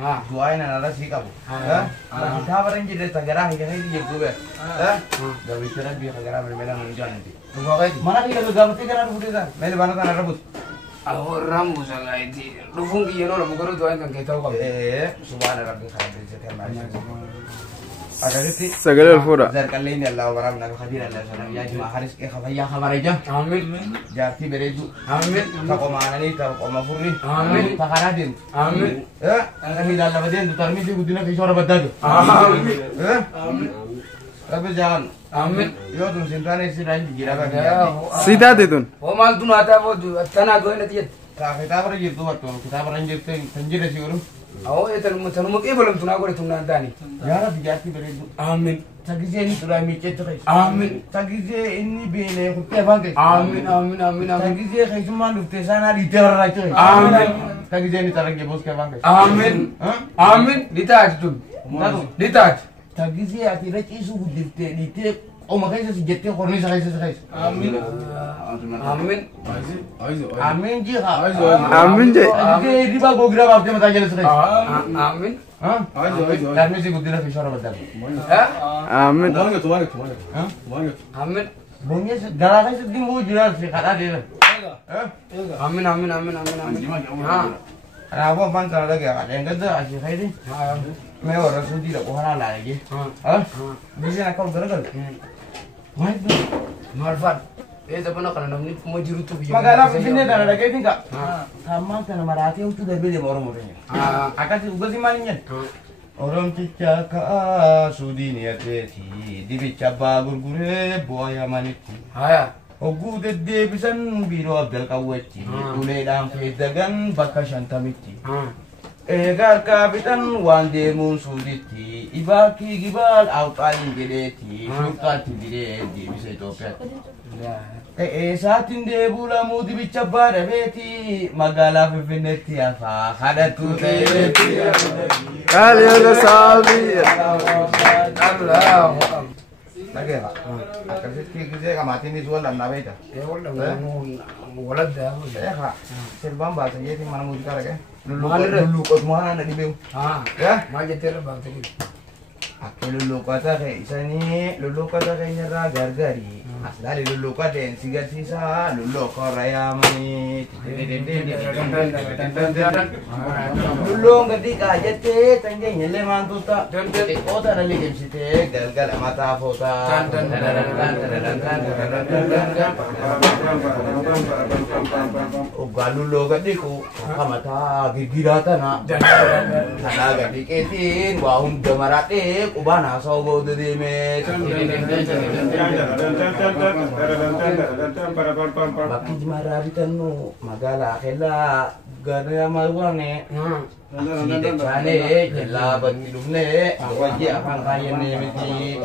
Doain anak sih kamu. Kita bareng jadi segera hingga ini juga. Gak bisa lagi segera bermain menunjuk nanti. Mana kita juga mesti kan rebut kan? Meli mana kan rebut? Orang musa lagi. Rufung kian orang mukaro doain kan kita tahu. Subhanallah rabbil alamin setiap hari. Ada sih. Segala fura. Zar kali ini Allah warahmatullahi wabarakatuh. Allah sana ya cuma haris ke khabaya khabar aja. Amin. Jati bereju. Amin. Tako mana nih? Tako mafurni. Amin. Pakaradin. Amin. Angkat di dalam badan tu tarmi tu budina ke suara badado. Amin. Amin. Tapi jangan. Amin. Yo tu sintane si lain digira kan. Sida ditun. Oh mal tu nada wo tanah doain nanti. Kita berjir tu waktu kita berjir tu penjir si urus. Oh itu macam mungkin belum tu nak boleh tu nada ni. Ya Rabbi jati bereju. Amin. Sagize ini sudah micet tu. Amin. Sagize ini bine kutia bangke. Amin amin amin amin. Sagize kai cuma lu tesana di teror aja. Amin. Sagize ini tarang ke bos ke bangke. Amin. Amin. Ditaj tu. Ditaj. Sagize ati rek isu budite dite. Oh makanya si jette korni sakit. Amin. Amin. Amin ji ha. Amin je. Sagize di bago gira bakte mata jale sakit. Amin. Hah? Tarmi si budina ke suara badado. Amin. Amin. Bunyi galaknya sedih mau jual sih kata dia. Amin amin amin amin amin. Kenapa bang kalau lagi ada yang kata asyik ini? मैं और रसूदी ला कोहरा लाएगी हाँ बिजली ना कॉल करेगा माइक दो मार्फत ये जब ना करना हमने मजूर तो भी मगर आप बिजली ना लगे नहीं का हम करना मराठी उठू दे बिजली बारों मोरे आकाश उगसी मानिए orang cicak sudi niatnya di bicaba gurgure boya maniti aya ogu de bisan biro abdal kaweti ule dam fedagan bakashan tamiti Egar kapitan wande mun suditi ibaki gibal autalin gedeti sultati dire di bisa topet satin de bula mudi bicabara beti magala fefineti afa hadatu beti Kali ada sabi. Allah lagi ha akan sih kamati ni jual dan nabe ta ya wala dah ha serban bahasa jadi mana mudi kara lulu kot mana nak dibeu ya maje ter bang tadi Aku lulu kata kayak isani lulu kata kayaknya gargari asli lulu kata yang sigar sisa lulu koraya mani lulu ketika jete tangganya leman tuta kota dari game site gal mata fota lulu ketiku kamata gigirata na sana gadiketin wahun jamarate ubana sogo de me bakki jimara bitanu magala khela gana marwane side chane jella badilumne waji akan kayane miti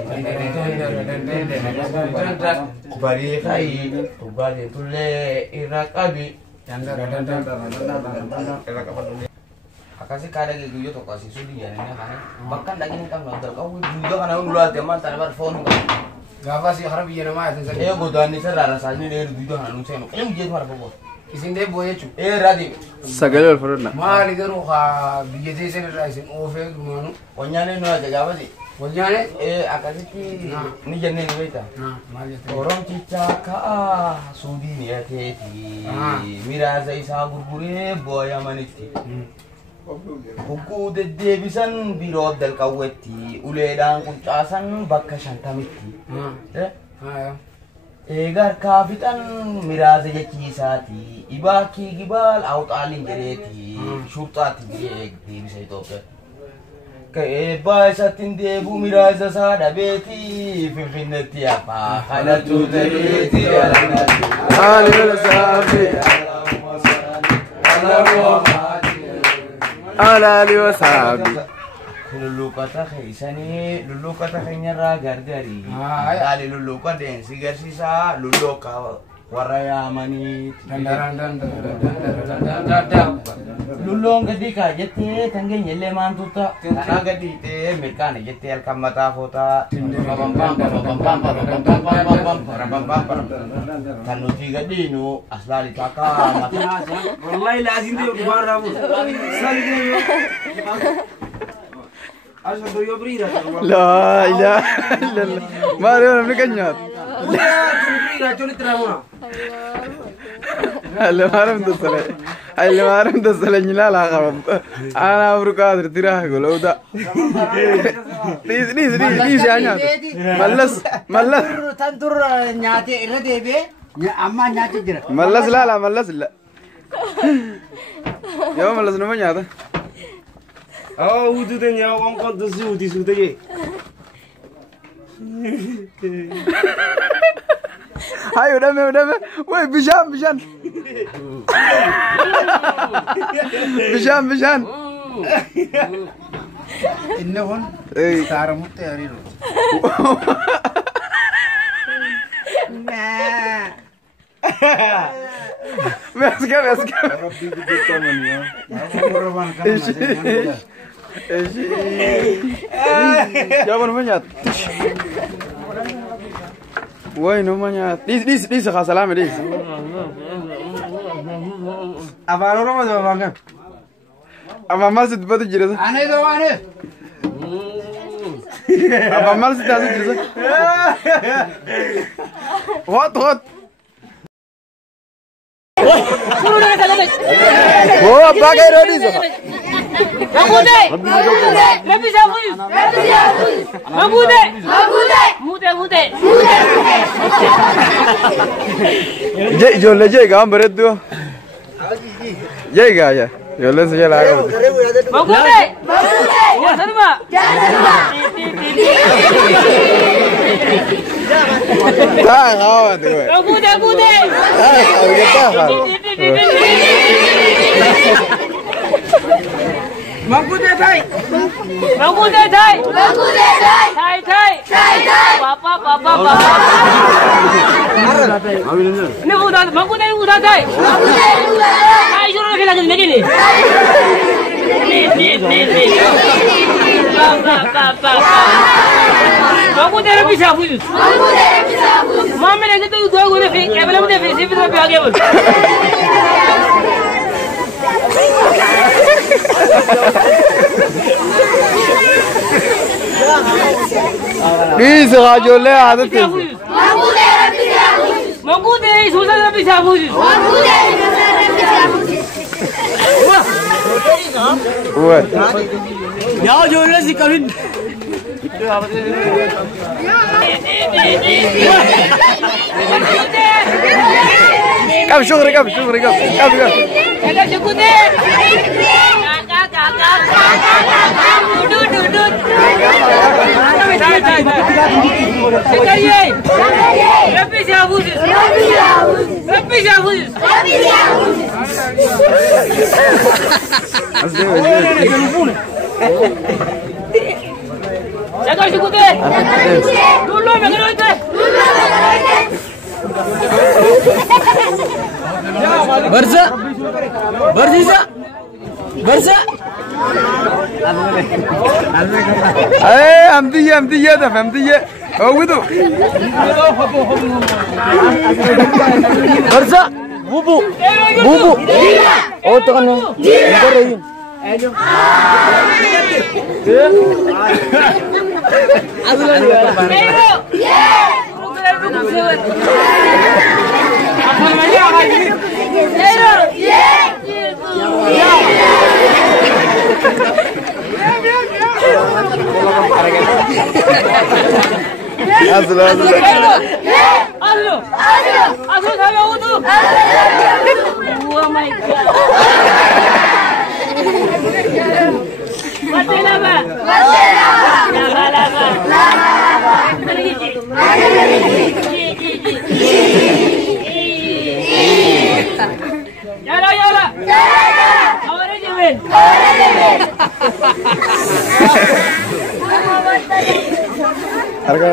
bari khai ubali tulle irakabi Akasih kada gitu yo to kasih sudi ya nanya kan bahkan daging kan nonton kau juga kan aku dulu teman tanpa phone kan gafa sih harap iya nama itu eh godan ni sarara rasanya dia juga kan nunsen yang dia marah pokok isin deh boya cu radi Segala fura na. mali garu ha biye deh sen raisin ofe gumanu onyane no aja apa sih wajane akasih ki ni jenne ni beta mali orang cicak sudi ni ya teti mira sai sa gurgure boya maniti Buku debisan biro abdal kaweti uledang kuncasan bakka shantamitti egar kafitan miraza jechisati ibaki gibal aut alin jereti shurtati direk debisa itope ke basatin debu miraza sada beti fifinati apa halatu dereti Kali ada sabi. Ala liwa sabi. Lulu kata kayak isani lulu kata kayaknya gargari kali lulu kata yang sigar sisa lulu kau waraya mani Dandaran. Lulong gadi ka jette tangen yelle mantuta kana gadi te mekane jette al kamata fota bam kanu tiga dinu aslali taka wallahi lazim dia barra mu sali asal do yobrira لا إله إلا الله ما أدري من كنيات yobrira joni tramuna اللي ما رم تصله اللي ما رم تصله نلا لا خرب أنا أبرك هذا تراه يقول أودا ليس يعني ملص تنتر نياتي إردي بي أما نياتي جرا ملص لا ملص لا يوم ملص نما نياتا wudu de nya on kon do zuudi su de هاي ودمه وي بشان إنهن إيه سارة متيارين مسك rabbi gudda mani ya قربان كلمة يا من منيات وين منيات ديس خلاص سلام ديس أبارو رمى ده بانك أما ما سد بدو جرس أنا ده وانه أما ما سد هذا جرس هات هو باقي روديس جاي كام بردو جاي يا يلا سجل آية Mangkude thai papa ne uda mangkude thai ai juro khela ke negini papa mangkude re bisa bujus mame ne ke tu do gone fe kebele mute fe se pe age bol Please, Rajo, le आदत है. Mangkude sosa na bisa bujus What? Yaw jo le si kabin Come, sugar, come. Ada Mangkude dudut sekalian Rabbi Syabudus Jaga Mangkude dulu mengerti Barsa. Hey, amti ya. Oh, gitu. Barsa. Bubu. Oh, tekan. Ngoroyin. Oh my God. Yala. Ahora lleven. Harga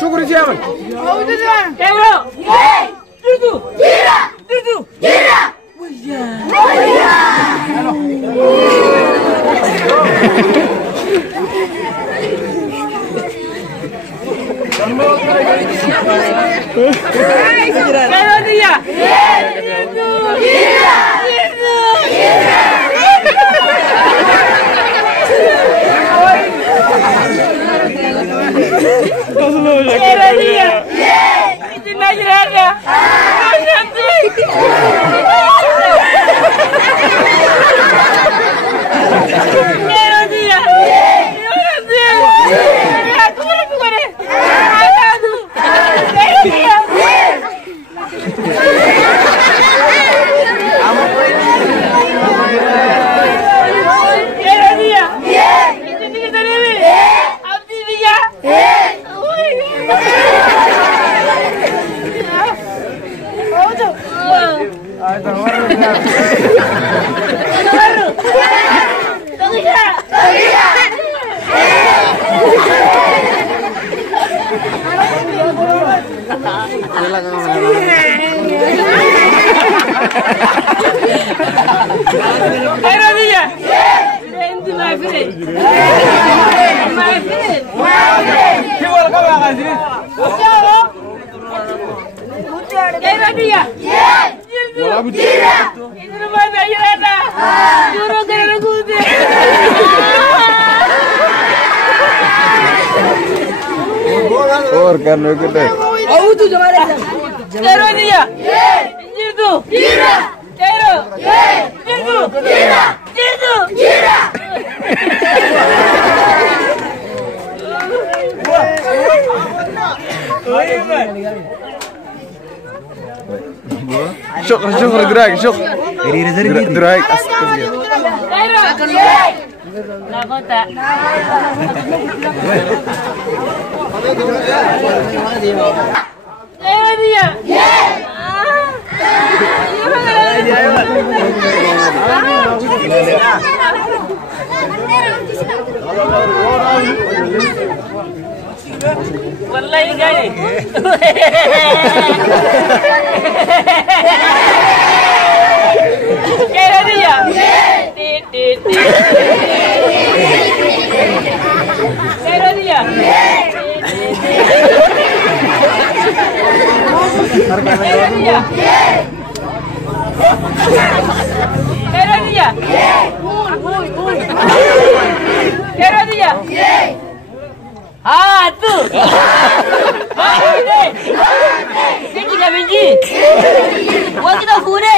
شكرا جامل كاميرا جدو جدو और करने के लिए तू जमारे तेरो दिया जिर्दू तेरो जिर्दू जिर्दू شكرا شكرا دراك شكرا دراك لا كنت والله جاي كيف هي كيف हाँ तू किती का बिंजी वो किती फुले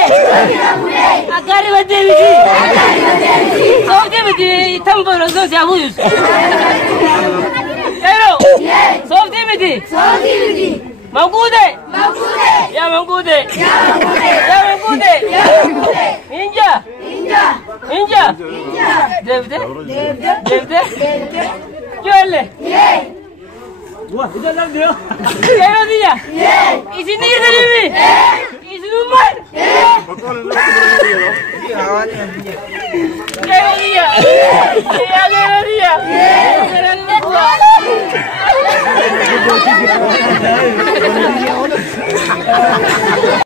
आकारी बदे बिंजी सोके बिंजी थंबो रंगो से आबूस तेरो सोके बिंजी मंगूदे या मंगूदे इंजा देवते क्यों ले क्या दिया इसी ने किधर भी इसी उम्र क्या दिया